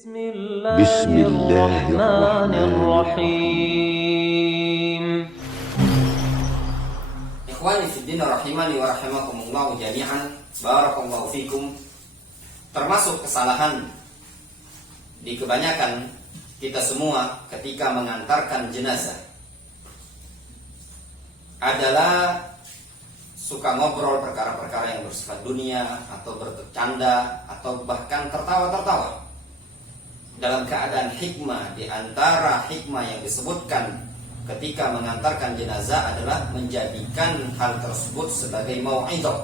بسم الله الرحمن الرحيم. Ikhwani fiddin rahimani wa rahimakumullah jami'an. Barakallahu fikum. Termasuk kesalahan di kebanyakan kita semua ketika mengantarkan jenazah adalah suka ngobrol perkara-perkara yang bersifat dunia, atau bercanda, atau bahkan tertawa-tertawa. Dalam keadaan hikmah, di antara hikmah yang disebutkan ketika mengantarkan jenazah adalah menjadikan hal tersebut sebagai mau'idhah,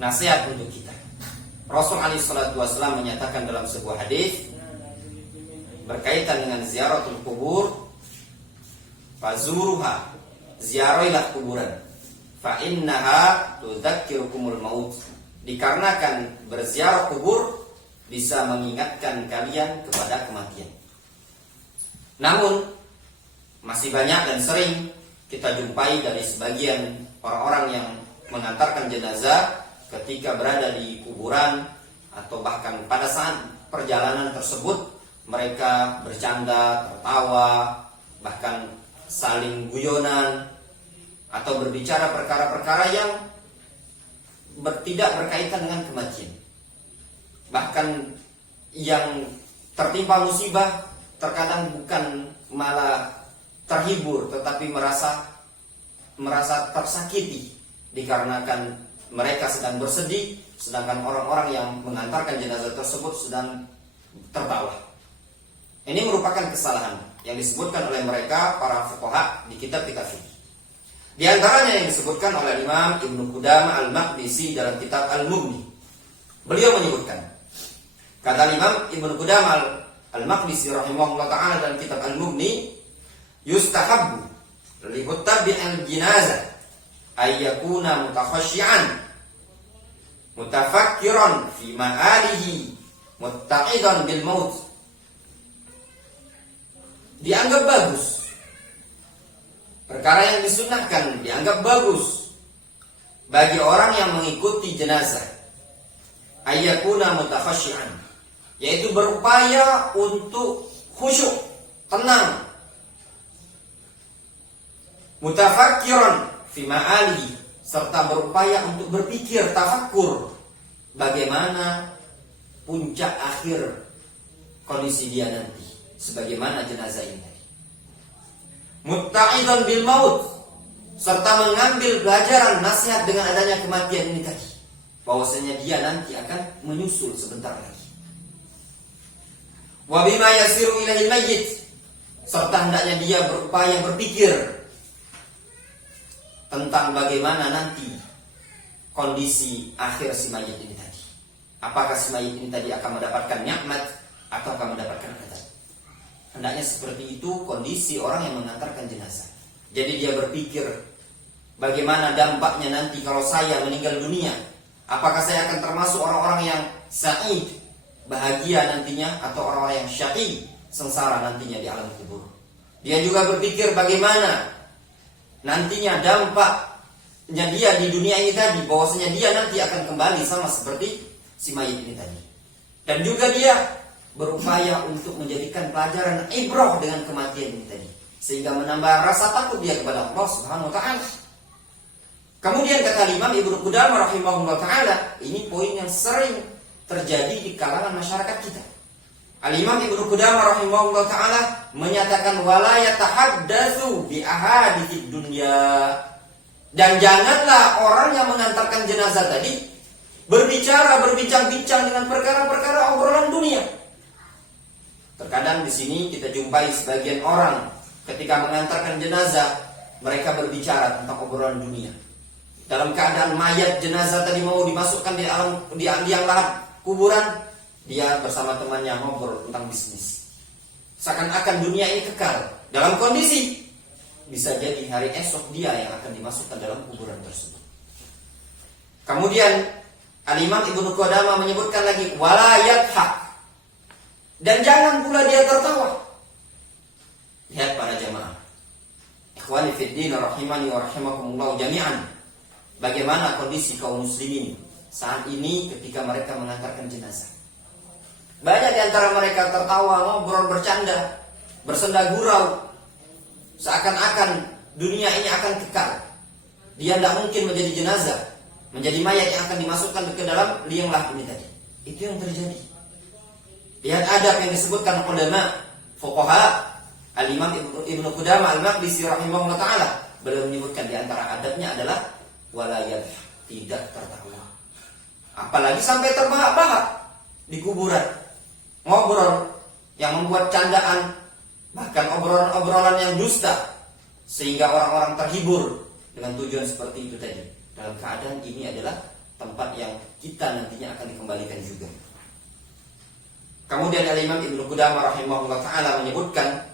nasihat untuk kita. Rasul alaihi salatu wasallam menyatakan dalam sebuah hadis berkaitan dengan ziaratul kubur, fazuruha, ziarailah kuburan, fa innaha tudzakkirukumul maut, dikarenakan berziarah kubur bisa mengingatkan kalian kepada kematian. Namun masih banyak dan sering kita jumpai dari sebagian orang-orang yang mengantarkan jenazah ketika berada di kuburan, atau bahkan pada saat perjalanan tersebut mereka bercanda, tertawa, bahkan saling guyonan, atau berbicara perkara-perkara yang tidak berkaitan dengan kematian. Bahkan yang tertimpa musibah terkadang bukan malah terhibur, tetapi merasa tersakiti dikarenakan mereka sedang bersedih, sedangkan orang-orang yang mengantarkan jenazah tersebut sedang tertawa. Ini merupakan kesalahan yang disebutkan oleh mereka para fuqaha di kitab-kitab fikih. Di antaranya yang disebutkan oleh Imam Ibnu Qudamah Al-Maqdisi dalam kitab Al-Mughni. Beliau menyebutkan, kata Imam Ibnu Qudamah Al-Maqdisi rahimahullah ta'ala dalam kitab Al-Mughni, yustahabbu li muttabi'il jinazah ay yakuna mutakhashshi'an mutafakkiran fi ma'alihi mutta'idan bil maut. Dianggap bagus, perkara yang disunnahkan dianggap bagus bagi orang yang mengikuti jenazah ay yakuna mutakhashshi'an, yaitu berupaya untuk khusyuk, tenang, mutafakkiran fi ma'alihi, serta berupaya untuk berpikir, tafakkur bagaimana puncak akhir kondisi dia nanti, sebagaimana jenazah ini. Mutta'idan bil maut, serta mengambil pelajaran nasihat dengan adanya kematian ini tadi, bahwasanya dia nanti akan menyusul sebentar lagi. Wa bima yasiru ilahil mayyit, serta hendaknya dia berupaya berpikir tentang bagaimana nanti kondisi akhir si mayit ini tadi. Apakah si mayit ini tadi akan mendapatkan nikmat atau akan mendapatkan azab? Hendaknya seperti itu kondisi orang yang mengantarkan jenazah. Jadi dia berpikir bagaimana dampaknya nanti kalau saya meninggal dunia. Apakah saya akan termasuk orang-orang yang sa'id, bahagia nantinya, atau orang-orang yang syaqi, sengsara nantinya di alam kubur. Dia juga berpikir bagaimana nantinya dampaknya dia di dunia ini tadi, bahwasanya dia nanti akan kembali sama seperti si mayit ini tadi. Dan juga dia berupaya untuk menjadikan pelajaran ibrah dengan kematian ini tadi, sehingga menambah rasa takut dia kepada Allah Subhanahu wa taala. Kemudian kata Imam Ibnu Qudamah rahimahullah ta'ala, ini poin yang sering terjadi di kalangan masyarakat kita. Al-Imam Ibnu Qudamah rahimahullah ta'ala menyatakan, wala yatahaddatsu bi ahaditsid dunya, dan janganlah orang yang mengantarkan jenazah tadi berbincang-bincang dengan perkara-perkara obrolan dunia. Terkadang di sini kita jumpai sebagian orang ketika mengantarkan jenazah, mereka berbicara tentang obrolan dunia. Dalam keadaan mayat jenazah tadi mau dimasukkan di liang lahat kuburan, dia bersama temannya ngobrol tentang bisnis. Seakan-akan dunia ini kekal. Dalam kondisi bisa jadi hari esok dia yang akan dimasukkan dalam kuburan tersebut. Kemudian Al-Imam Ibnu Qudamah menyebutkan lagi, wala yadhak, dan jangan pula dia tertawa. Lihat para jamaah, ikhwani fiddin rahimani wa rahimakumullah jami'an, bagaimana kondisi kaum muslimin saat ini ketika mereka mengantarkan jenazah. Banyak di antara mereka tertawa, ngobrol, bercanda, bersenda gurau, seakan-akan dunia ini akan kekal. Dia tidak mungkin menjadi jenazah, menjadi mayat yang akan dimasukkan ke dalam liang lahat ini tadi. Itu yang terjadi. Lihat adab yang disebutkan ulama fuqaha, Al-Imam Ibnu Qudamah Al-Maqdisi rahimahullah ta'ala. Beliau menyebutkan di antara adabnya adalah wala yadhak, tidak tertawa. Apalagi sampai terbahak-bahak di kuburan. Ngobrol yang membuat candaan, bahkan obrolan-obrolan yang dusta, sehingga orang-orang terhibur dengan tujuan seperti itu tadi. Dalam keadaan ini adalah tempat yang kita nantinya akan dikembalikan juga. Kemudian Al-Imam Ibnu Qudamah rahimahullah ta'ala menyebutkan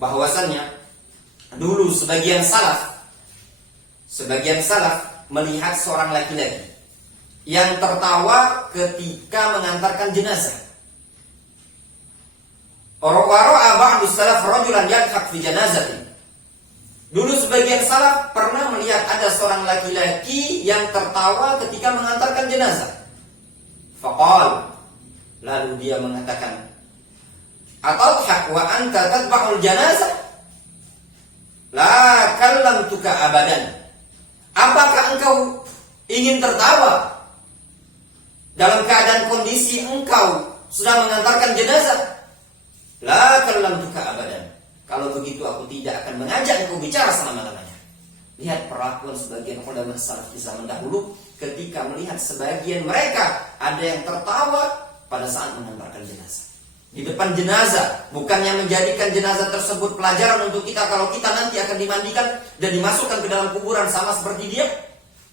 bahwasannya dulu sebagian salaf melihat seorang laki-laki yang tertawa ketika mengantarkan jenazah. Wara'a ba'du salaf rajulan yadhak fi janazatin. Dulu sebagian salaf pernah melihat ada seorang laki-laki yang tertawa ketika mengantarkan jenazah. Faqal, lalu dia mengatakan, atadhak wa anta tadbahul janazah? La kallamtuka abadan. Apakah engkau ingin tertawa dalam keadaan kondisi engkau sudah mengantarkan jenazah? La kallamtuka abadan. Kalau begitu aku tidak akan mengajak engkau bicara selama-lamanya. Lihat perlakuan sebagian ulama salaf di zaman dahulu ketika melihat sebagian mereka ada yang tertawa pada saat mengantarkan jenazah. Di depan jenazah, bukannya menjadikan jenazah tersebut pelajaran untuk kita kalau kita nanti akan dimandikan dan dimasukkan ke dalam kuburan sama seperti dia,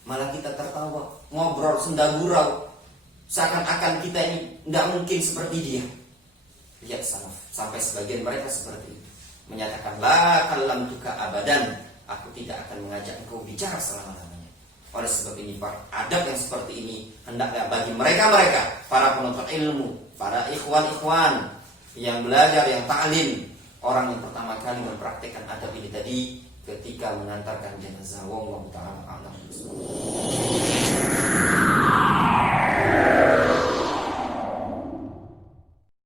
malah kita tertawa, ngobrol, senda gurau, seakan-akan kita ini tidak mungkin seperti dia. Lihat salaf, sampai sebagian mereka seperti itu, menyatakan la kallamtuka abadan, aku tidak akan mengajak engkau bicara selama-lamanya. Oleh sebab ini, adab yang seperti ini hendaklah bagi mereka-mereka para penuntut ilmu, para ikhwan-ikhwan yang belajar, yang ta'lim, orang yang pertama kali mempraktikkan adab ini tadi ketika mengantarkan jenazah. Wallahu ta'ala a'lam.